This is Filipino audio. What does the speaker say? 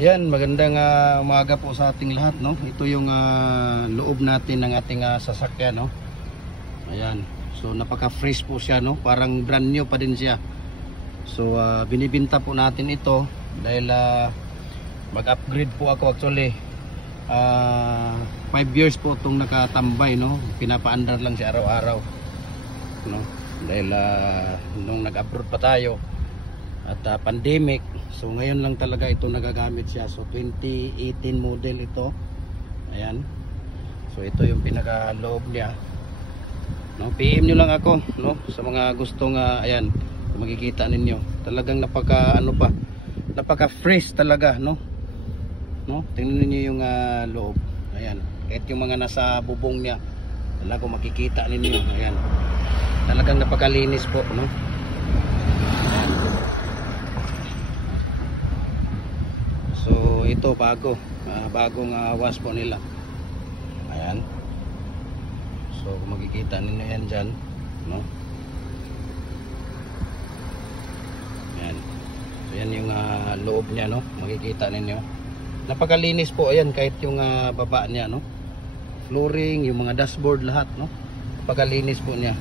Ayan, magandang umaga po sa ating lahat, no. Ito yung loob natin ng ating sasakyan, no. Ayan. So napaka-fresh po siya, no. Parang brand new pa din siya. So binibenta po natin ito dahil mag-upgrade po ako actually. 5 years po itong nakatambay, no. Pinapaandar lang siya araw-araw, no. Dahil nung nag-abroad pa tayo at pandemic, so ngayon lang talaga ito nagagamit siya. So 2018 model ito. Ayan. So ito yung pinaka loob niya, no. PM nyo lang ako, no, sa mga gustong ayan, makikita ninyo talagang napaka napaka-fresh talaga, no. Tingnan niyo yung loob. Ayan, kahit yung mga nasa bubong niya talagang makikita ninyo. Ayan, talagang napakalinis po, no. Ayan. So ito bagong wash po nila. Ayan. So makikita ninyo yan dyan, no. Ayan. So yan yung loob niya, no. Makikita ninyo napakalinis po. Ayan, kahit yung baba niya, no, flooring, yung mga dashboard, lahat, no, napakalinis po niya.